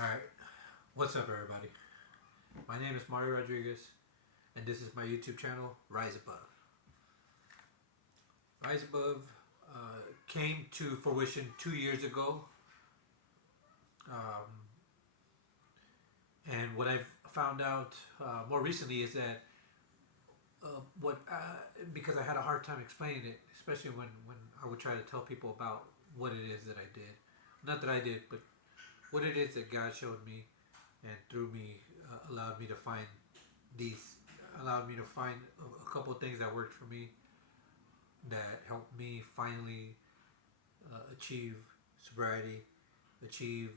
Alright, what's up everybody? My name is Mario Rodriguez, and this is my YouTube channel, Rise Above. Rise Above came to fruition 2 years ago, and what I've found out more recently is that because I had a hard time explaining it, especially when I would try to tell people about what it is that I did. Not that I did, but what it is that God showed me and through me allowed me to find a couple of things that worked for me that helped me finally achieve sobriety, achieve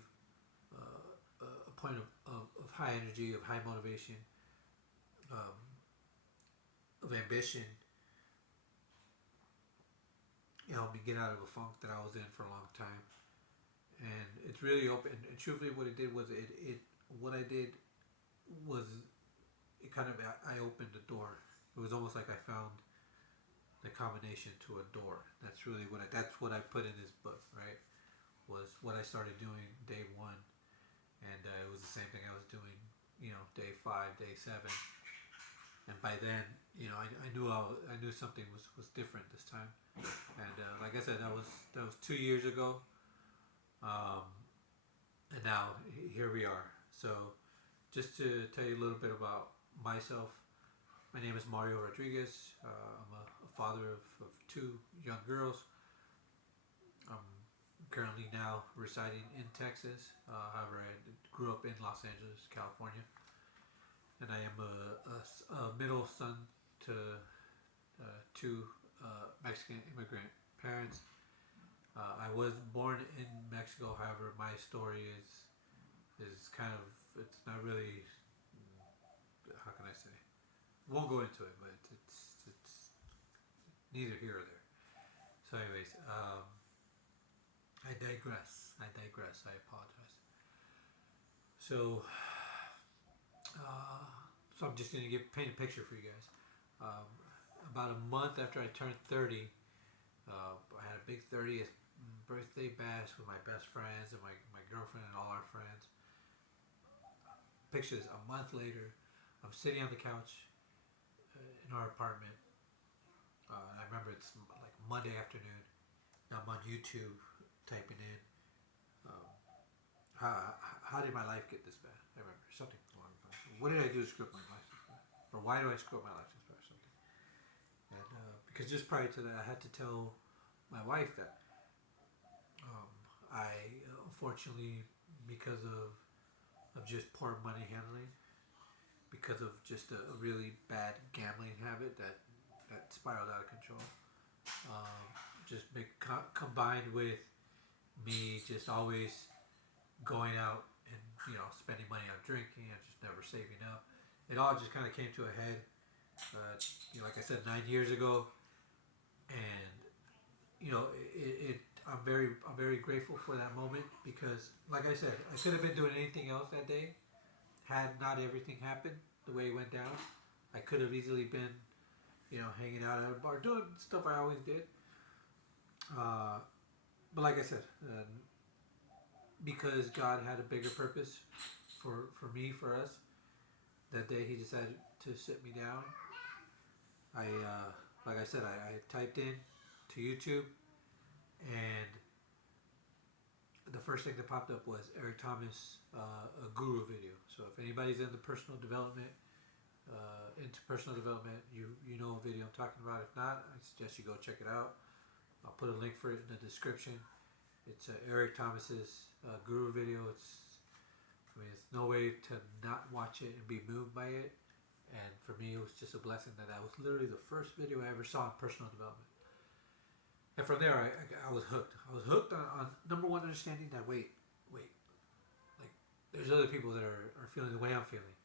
a point of high energy, of high motivation, of ambition. It helped me get out of a funk that I was in for a long time. And it's really open. And truthfully, what it did was what I did was it kind of I opened the door. It was almost like I found the combination to a door. That's really that's what I put in this book, right? Was what I started doing day one, and it was the same thing I was doing, day 5, day 7, and by then, I knew something was different this time, and like I said, that was 2 years ago, and now here we are. So, just to tell you a little bit about myself, my name is Mario Rodriguez. I'm a father of 2 young girls. I'm currently now residing in Texas. However, I grew up in Los Angeles, California, and I am a middle son to 2 Mexican immigrant parents. I was born in Mexico. However, my story is kind of, it's not really, how can I say? Won't go into it, but it's neither here or there. So, anyways, I digress. I apologize. So, so I'm just gonna paint a picture for you guys. About a month after I turned 30, I had a big 30th birthday bash with my best friends and my girlfriend and all our friends. Picture this, a month later, I'm sitting on the couch in our apartment. And I remember it's like Monday afternoon. I'm on YouTube typing in, how did my life get this bad? I remember something along the lines. What did I do to screw up my life this bad? Or why do I screw up my life this bad? Something. And because just prior to that, I had to tell my wife that I unfortunately, because of just poor money handling, because of just a really bad gambling habit that spiraled out of control, combined with me just always going out and spending money on drinking and just never saving up. It all just kind of came to a head. Like I said, 9 years ago, and I'm very grateful for that moment because, like I said, I could have been doing anything else that day had not everything happened the way it went down. I could have easily been, hanging out at a bar, doing stuff I always did. But like I said, because God had a bigger purpose for me, for us, that day He decided to sit me down. Like I said, I typed in to YouTube, and the first thing that popped up was Eric Thomas, a guru video. So if anybody's into personal development, you know what video I'm talking about. If not, I suggest you go check it out. I'll put a link for it in the description. It's Eric Thomas's guru video. It's no way to not watch it and be moved by it. And for me, it was just a blessing that was literally the first video I ever saw on personal development. And from there, I was hooked. I was hooked on number one, understanding that wait, like there's other people that are feeling the way I'm feeling,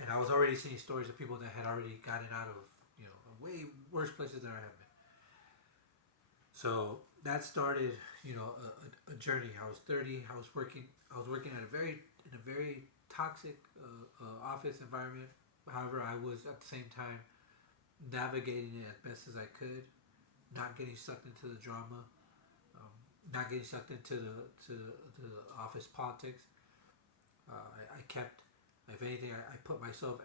and I was already seeing stories of people that had already gotten out of way worse places than I have been. So that started a journey. I was 30. I was working in a very toxic office environment. However, I was at the same time navigating it as best as I could, not getting sucked into the drama, not getting sucked into the office politics. I kept, if anything, I put myself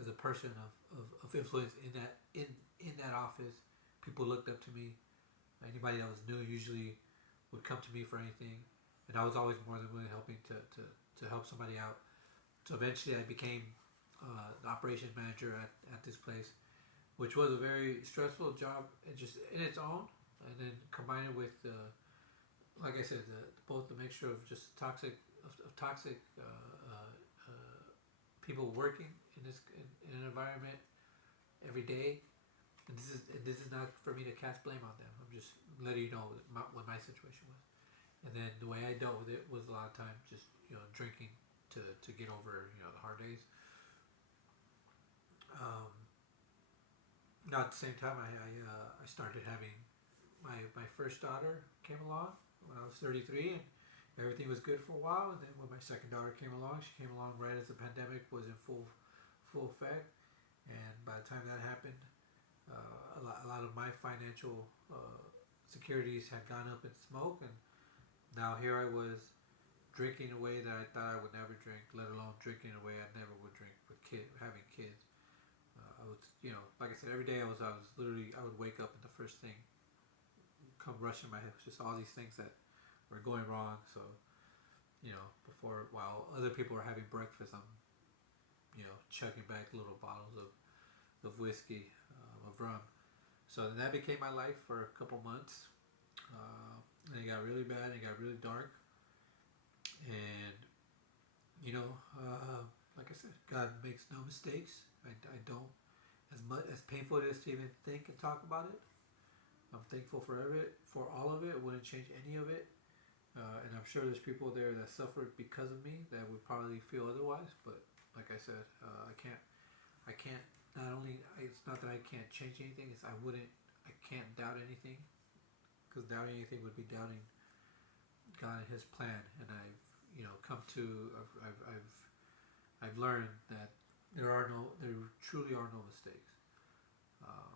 as a person of influence in that office. People looked up to me. Anybody that was new usually would come to me for anything, and I was always more than willing helping to help somebody out. So eventually, I became the operations manager at this place, which was a very stressful job, just in its own, and then combine it with, like I said, both the mixture of just toxic people working in an environment every day. And this is not for me to cast blame on them. I'm just letting you know what my situation was. And then the way I dealt with it was a lot of times just drinking to get over the hard days. Um, Now at the same time, I started having my first daughter came along when I was 33, and everything was good for a while. And then when my second daughter came along, she came along right as the pandemic was in full effect. And by the time that happened, a lot of my financial securities had gone up in smoke, and now here I was drinking a way that I thought I would never drink, let alone drinking a way I never would drink with having kids. I was, like I said, every day I was literally, I would wake up and the first thing come rushing my head was just all these things that were going wrong. So, while other people were having breakfast, I'm, chugging back little bottles of whiskey, of rum. So then that became my life for a couple months. And it got really bad. It got really dark. And, like I said, God makes no mistakes. I don't, as painful it is to even think and talk about it, I'm thankful for all of it. Wouldn't change any of it. And I'm sure there's people there that suffered because of me that would probably feel otherwise. But like I said, I can't. Not only it's not that I can't change anything. I can't doubt anything, because doubting anything would be doubting God and His plan. And I've come to I've learned that there truly are no mistakes. Um,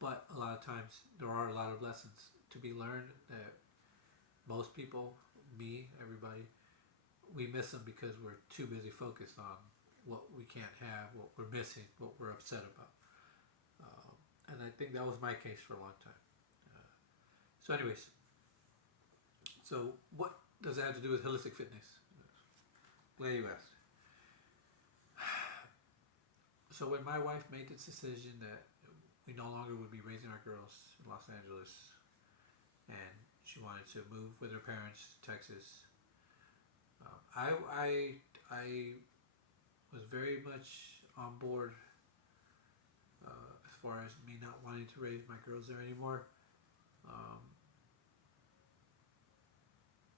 but a lot of times there are a lot of lessons to be learned that most people, me, everybody, we miss them because we're too busy focused on what we can't have, what we're missing, what we're upset about. And I think that was my case for a long time. So anyways, so what does it have to do with holistic fitness? Glad you asked. So when my wife made this decision that we no longer would be raising our girls in Los Angeles, and she wanted to move with her parents to Texas, I was very much on board as far as me not wanting to raise my girls there anymore. Um,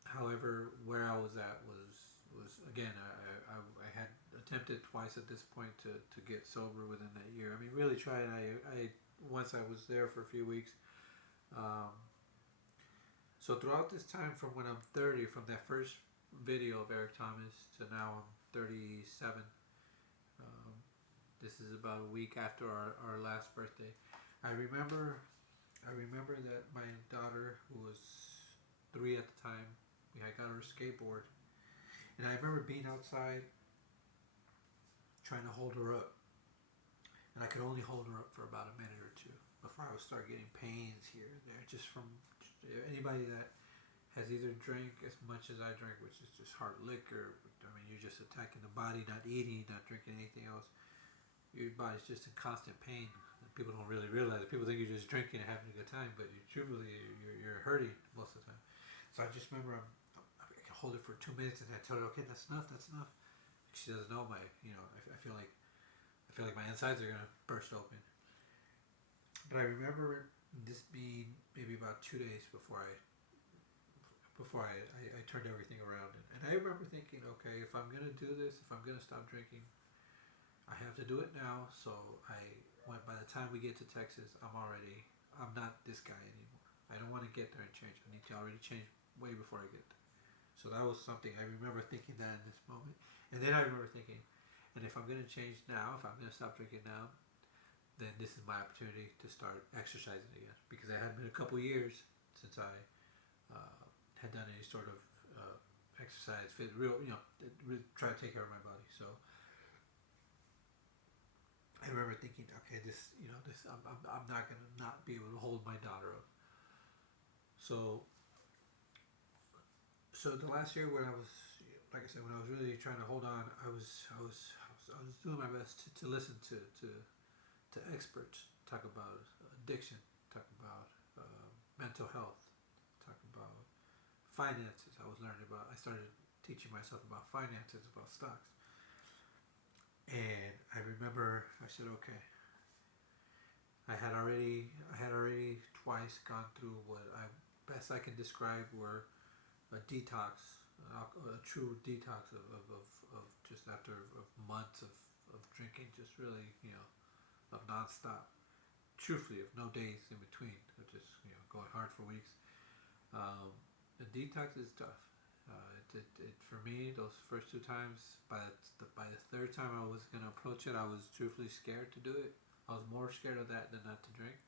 However, where I was at was again, I had attempted twice at this point to get sober within that year. I mean, really tried. I once I was there for a few weeks. Um, so throughout this time, from when I'm 30, from that first video of Eric Thomas to now I'm 37. This is about a week after our last birthday. I remember that my daughter, who was 3 at the time, I got her a skateboard, and I remember being outside trying to hold her up, and I could only hold her up for about a minute or two before I would start getting pains here and there, just from anybody that has either drank as much as I drank, which is just hard liquor. I mean, you're just attacking the body, not eating, not drinking anything else. Your body's just in constant pain. People don't really realize it. People think you're just drinking and having a good time, but you're hurting most of the time. So I just remember I can hold it for 2 minutes, and I tell her, okay, that's enough. She doesn't know I feel like my insides are gonna burst open. But I remember this being maybe about 2 days before I turned everything around, and I remember thinking, okay, if I'm gonna do this, if I'm gonna stop drinking, I have to do it now. So by the time we get to Texas, I'm not this guy anymore. I don't want to get there and change. I need to already change way before I get there. So that was something I remember thinking that in this moment. And then I remember thinking, and if I'm going to change now, if I'm going to stop drinking now, then this is my opportunity to start exercising again. Because it had been a couple years since I had done any sort of exercise, fit, real, really try to take care of my body. So I remember thinking, okay, I'm not gonna not be able to hold my daughter up. So, so the last year when I was, like I said, when I was really trying to hold on, I was doing my best to listen to experts talk about addiction, talk about mental health, talk about finances. I started teaching myself about finances, about stocks. And I remember I said, okay, I had already twice gone through what I best I can describe were a detox, a true detox of just after of months of drinking, just really, of nonstop. Truthfully, of no days in between, of just going hard for weeks. The detox is tough. For me, those first two times, by the third time I was gonna approach it, I was truthfully scared to do it. I was more scared of that than not to drink.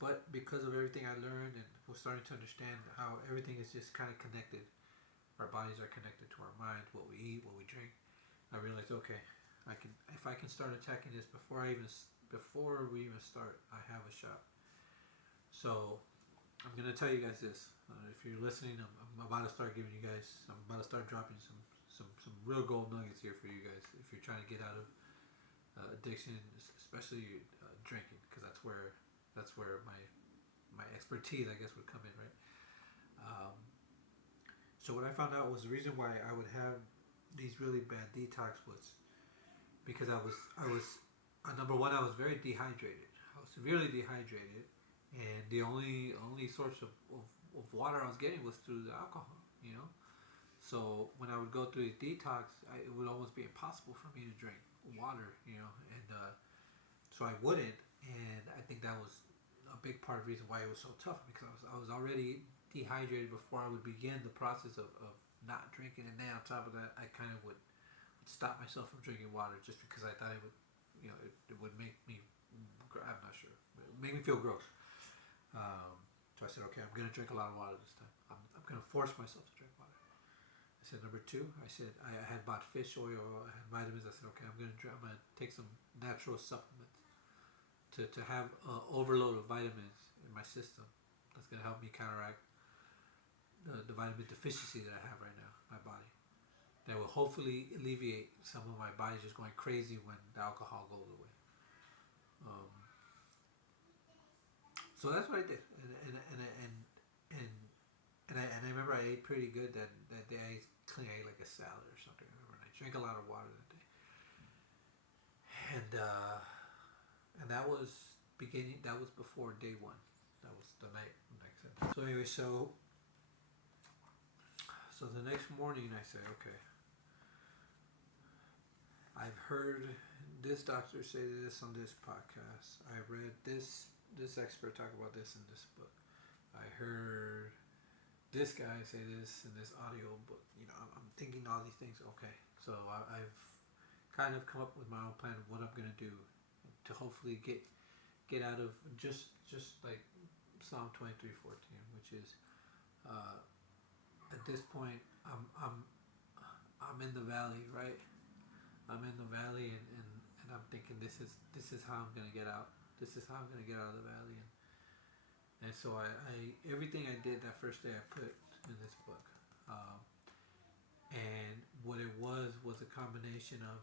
But because of everything I learned and was starting to understand how everything is just kind of connected, our bodies are connected to our mind, what we eat, what we drink. I realized, okay, if I can start attacking this before we even start, I have a shot. So I'm gonna tell you guys this. If you're listening, I'm about to start giving you guys. I'm about to start dropping some real gold nuggets here for you guys. If you're trying to get out of addiction, especially drinking, because that's where my expertise, I guess, would come in, right? Um, so what I found out was the reason why I would have these really bad detox was because I was number one, I was very dehydrated. I was severely dehydrated, and the only source of water I was getting was through the alcohol. So when I would go through a detox, it would almost be impossible for me to drink water. And so I wouldn't, and I think that was a big part of the reason why it was so tough because I was already dehydrated before I would begin the process of not drinking, and then on top of that, I kind of would stop myself from drinking water just because I thought it would, it would make me, I'm not sure, it would make me feel gross. So I said, okay, I'm gonna drink a lot of water this time. I'm gonna force myself to drink water. I said number two. I said I had bought fish oil, I had vitamins. I said, okay, I'm gonna take some natural supplements to have an overload of vitamins in my system. That's gonna help me counteract the vitamin deficiency that I have right now in my body. That will hopefully alleviate some of my body just going crazy when the alcohol goes away. So that's what I did, and I remember I ate pretty good that day. I ate like a salad or something. I remember, and I drank a lot of water that day, and that was beginning. That was before day one. That was the night. Like I said. So anyway, so the next morning I said, okay, I've heard this doctor say this on this podcast. I read this expert talk about this in this book. I heard this guy say this in this audio book. I'm thinking all these things. Okay, so I've kind of come up with my own plan of what I'm gonna do to hopefully get out of just like Psalm 23:14, which is at this point I'm in the valley, right? I'm in the valley, and I'm thinking this is how I'm gonna get out. This is how I'm gonna get out of the valley, and so I everything I did that first day I put in this book, and what it was a combination of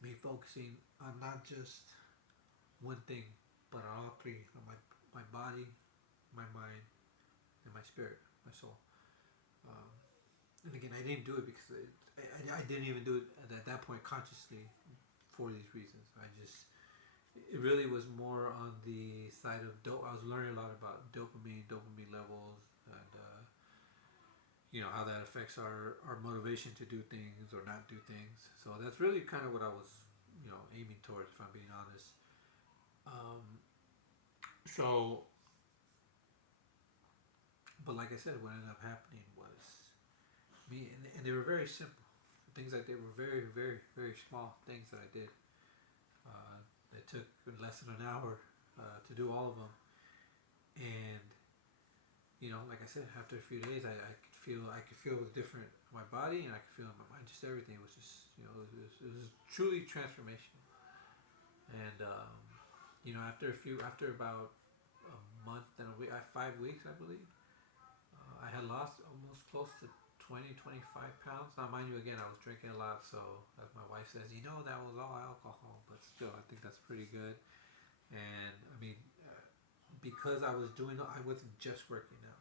me focusing on not just one thing, but on all three: on my body, my mind, and my spirit, my soul. And again, I didn't do it because I didn't even do it at that point consciously for these reasons. It really was more on the side of I was learning a lot about dopamine levels, and how that affects our motivation to do things or not do things. So that's really kind of what I was, aiming towards, if I'm being honest. So, but like I said, what ended up happening was me, and they were very simple. The things I did were very, very, very small things that I did. It took less than an hour to do all of them, and like I said, after a few days, I could feel different in my body, and I could feel in my mind. Just everything was just, it was truly transformational. And after about a month and a week, 5 weeks, I believe, I had lost almost close to 20, 25 pounds. Now, mind you, again, I was drinking a lot, so as my wife says, that was all alcohol, but still, I think that's pretty good. And I mean, because I wasn't just working out,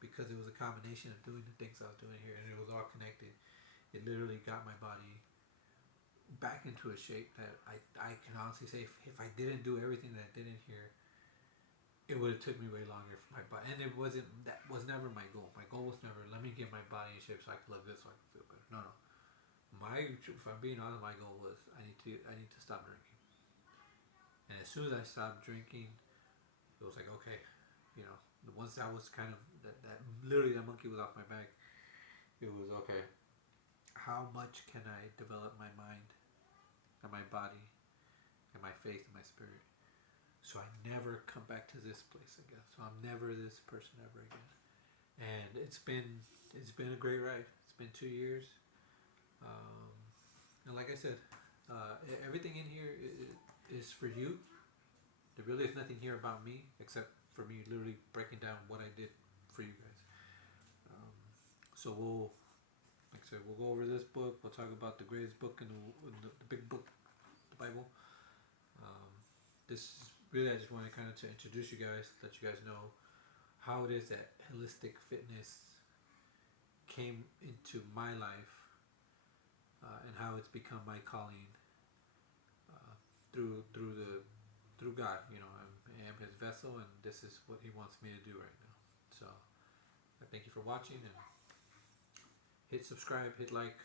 because it was a combination of doing the things I was doing here, and it was all connected. It literally got my body back into a shape that I can honestly say, if I didn't do everything that I did in here, it would have took me way longer for my body. And that was never my goal. My goal was never, let me get my body in shape so I can look good, so I can feel better. No, no. If I'm being honest, my goal was, I need to stop drinking. And as soon as I stopped drinking, it was like, okay, you know, once that was kind of that literally that monkey was off my back, it was okay. How much can I develop my mind and my body and my faith and my spirit, so I never come back to this place again? So I'm never this person ever again. And it's been a great ride. It's been 2 years, um, and like I said, everything in here is for you. There really is nothing here about me except for me literally breaking down what I did for you guys. Um, so like I said, we'll go over this book. We'll talk about the greatest book in the big book, the Bible. Um, this is really, I just wanted kind of to introduce you guys, let you guys know how it is that holistic fitness came into my life, and how it's become my calling, uh, through God. I am His vessel, and this is what He wants me to do right now. So I thank you for watching, and hit subscribe, hit like,